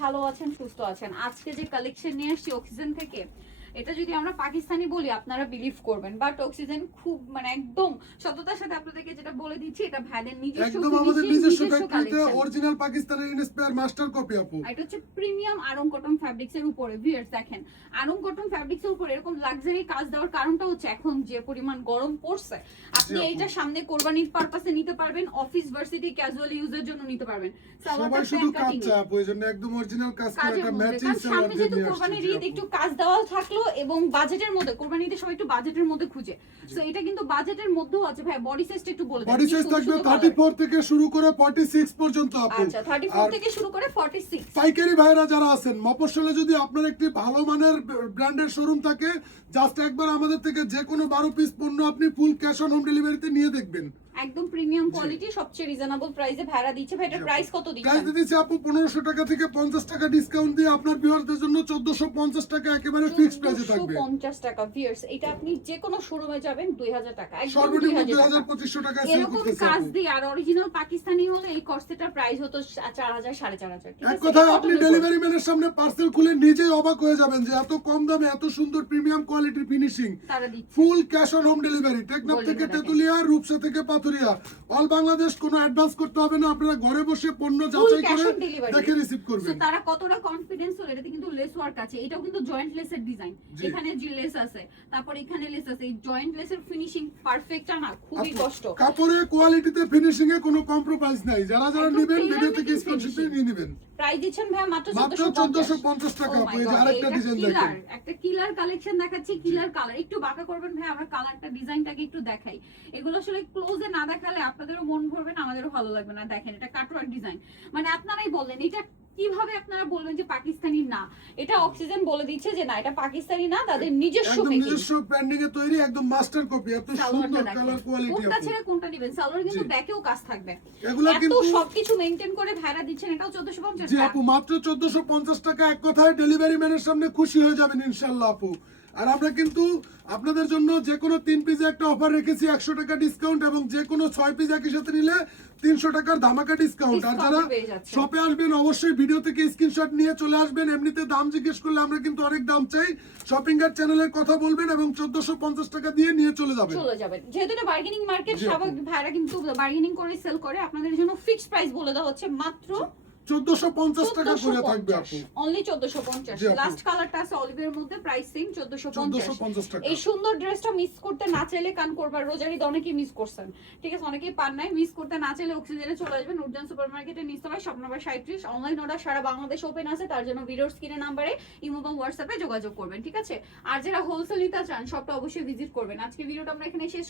ভালো আছেন, সুস্থ আছেন। আজকে যে কালেকশন নিয়ে আসছি অক্সিজেন থেকে, এটা যদি আমরা পাকিস্তানি বলি আপনারা বিলিভ করবেন, বাট অক্সিজেন খুব মানে একদম সততার সাথে আপনাদেরকে যেটা বলে দিচ্ছি, এটা ভ্যানের নিজস্ব একদম আমাদের নিজস্ব ফ্যাক্টরিতে কালেকশন। অরিজিনাল পাকিস্তানের ইনস্পায়ার মাস্টার কপি আপু। এটা হচ্ছে প্রিমিয়াম আরং কটন ফ্যাব্রিক্স এর উপরে। ভিউয়ার্স দেখেন, আরং কটন ফ্যাব্রিক্স এর উপরে এরকম লাক্সারি কাজ দেওয়ার কারণটা হচ্ছে এখন যে পরিমাণ গরম পড়ছে, আপনি এইটা সামনে কোরবানির পারপাসে নিতে পারবেন, অফিস ভার্সিটি ক্যাজুয়াল ইউজের জন্য নিতে পারবেন। সবাই শুধু কাজ চায় আপু, এজন্য একদম অরিজিনাল কাজ করে একটা ম্যাচিং সালোয়ার দিয়ে নিয়ে আসছে। কোরবানির ঈদ একটু কাজ দেওয়াও থাকলো এবং বাজেটের মধ্যে, কোরবানির ঈদে সবাই একটু বাজেটের মধ্যে খুঁজে, সো এটা কিন্তু বাজেটের মধ্যেও আছে। ভাই বডি সাইজটা একটু বলে দেন। বডি সাইজ থাকবে 34 থেকে শুরু করে 46 পর্যন্ত আপু। আচ্ছা 34 থেকে শুরু করে 46। পাইকারি ভাইরা যারা আছেন, মফস্বলে যদি আপনার একটি ভালো মানের ব্র্যান্ডের শোরুম থাকে, জাস্ট একবার আমাদের থেকে যে কোনো 12 পিস পণ্য আপনি ফুল ক্যাশ অন হোম ডেলিভারিতে নিয়ে দেখবেন। একদম প্রিমিয়াম কোয়ালিটি, সবচেয়ে রিজনেবল প্রাইসে ভাড়া দিচ্ছে। ভাই এটার প্রাইস কত দিচ্ছেন? প্রাইস দিচ্ছি আপু 1500 টাকা থেকে 50 টাকা ডিসকাউন্ট দিয়ে আপনার ভিউয়ারদের জন্য 1450 টাকা একেবারে ফিক্সড প্রাইসে থাকবে। 1450 টাকা ভিউয়ার্স, এটা আপনি যে কোনো শোরুমে যাবেন 2000 টাকা, একদম সর্বনিম্ন 2500 টাকায় সেল এরকম করতেছে কাজ আপু। দিয়ে। আর অরিজিনাল পাকিস্তানি হলে এই কর্সেটার প্রাইস হতো 4000 4500। ঠিক এক আছে, কথায় আপনি ডেলিভারি ম্যানের সামনে পার্সেল খুলে নিজেই অবাক হয়ে যাবেন যে এত কম দামে এত সুন্দর প্রিমিয়াম কোয়ালিটির ফিনিশিং। তারা দিচ্ছে full cash on home delivery, Teknaf থেকে তেতুলিয়া, রূপসা থেকে পাথুরিয়া, অল বাংলাদেশ। কোনো অ্যাডভান্স করতে হবে না, আপনারা ঘরে বসে পণ্য যাচাই করে দেখে রিসিভ করবেন। সো তারা কতটা কনফিডেন্স হলো, এটাতে কিন্তু লেস ওয়ার্ক আছে। এটাও কিন্তু জয়েন্ট লেসের ডিজাইন, এখানে যে লেস আছে, তারপর এখানে লেস আছে। এই জয়েন্ট লেসের ফিনিশিং পারফেক্ট না, খুবই কষ্ট। কাপড়ের কোয়ালিটিতে ফিনিশিং এ কোনো কম্প্রোমাইজ নাই। যারা যারা নেবেন ভিডিও থেকে স্ক্রিনশট নিয়ে নেবেন। প্রাইস দিচ্ছেন ভাই মাত্র 1450 টাকা। আপু এই যে আরেকটা ডিজাইন দেখেন, একটা কিলার কালেকশন দেখাচ্ছি। কিলার কালার একটু বাঁকা করবেন ভাই, আমরা কালারটা ডিজাইনটাকে একটু দেখাই। এগুলো আসলে ক্লোজে না দেখালে আপনাদেরও মন ভরবে না, আমাদেরও ভালো লাগবে না। দেখেন এটা কাটওয়ার্ক ডিজাইন, মানে আপনারাই বললেন এটা কিভাবে আপনারা বলবেন যে পাকিস্তানি না? এটা অক্সিজেন বলে দিচ্ছে যে না এটা পাকিস্তানি না, তাদের নিজস্ব একদম মেকিং, নিজস্ব ব্র্যান্ডিং এ তৈরি, একদম মাস্টার কপি। এত সুন্দর কালার কোয়ালিটি। কোনটা ছেড়ে কোনটা নেবেন? সালোয়ার কিন্তু ব্যাকেও কাজ থাকবে। এগুলো এত কিন্তু সবকিছু মেইনটেইন করে ভাড়া দিচ্ছেন, এটাও 1450 জি টাকা। আপু মাত্র 1450 টাকা। এক কথায় ডেলিভারি ম্যানের সামনে খুশি হয়ে যাবেন ইনশাআল্লাহ আপু। আর আমরা কিন্তু আপনাদের জন্য যে কোনো 3 পিসে একটা অফার রেখেছি 100 টাকা ডিসকাউন্ট, এবং যে কোনো 6 পিস একই সাথে নিলে 300 টাকার ধামাকা ডিসকাউন্ট। আর যারা শপে আসবেন অবশ্যই ভিডিও থেকে স্ক্রিনশট নিয়ে চলে আসবেন। এমনিতে দাম জিজ্ঞেস করলে আমরা কিন্তু অনেক দাম চাই। শপিং এর চ্যানেলের কথা বলবেন এবং 1450 টাকা দিয়ে নিয়ে চলে যাবেন। যেহেতু এটা বার্গেনিং মার্কেট, স্বাভাবিক ভাইরা কিন্তু বার্গেনিং করে সেল করে। আপনাদের জন্য ফিক্সড প্রাইস বলে দেওয়া হচ্ছে মাত্র 1450 টাকা করে থাকবে আপু। অনলি 1450। লাস্ট কালারটা আছে অলিভের মধ্যে, প্রাইস সেম 1450 টাকা। এই সুন্দর ড্রেসটা মিস করতে না চাইলে কান করবার, রোজার ঈদ অনেকেই মিস করছেন, ঠিক আছে, অনেকেই পান নাই। মিস করতে না চাইলে অক্সিজেনে চলে আসবেন, উদ্যান সুপারমার্কেটের নিচতলায়, শপ নাম্বার 37। অনলাইন অর্ডার সারা বাংলাদেশ ওপেন আছে, তার জন্য ভিডিওর স্ক্রিনে নাম্বারে ইমো বা হোয়াটসঅ্যাপে যোগাযোগ করবেন, ঠিক আছে। আর যারা হোলসেল নিতে চান শপটা অবশ্যই ভিজিট করবেন। আজকে ভিডিওটা আমরা এখানে শেষ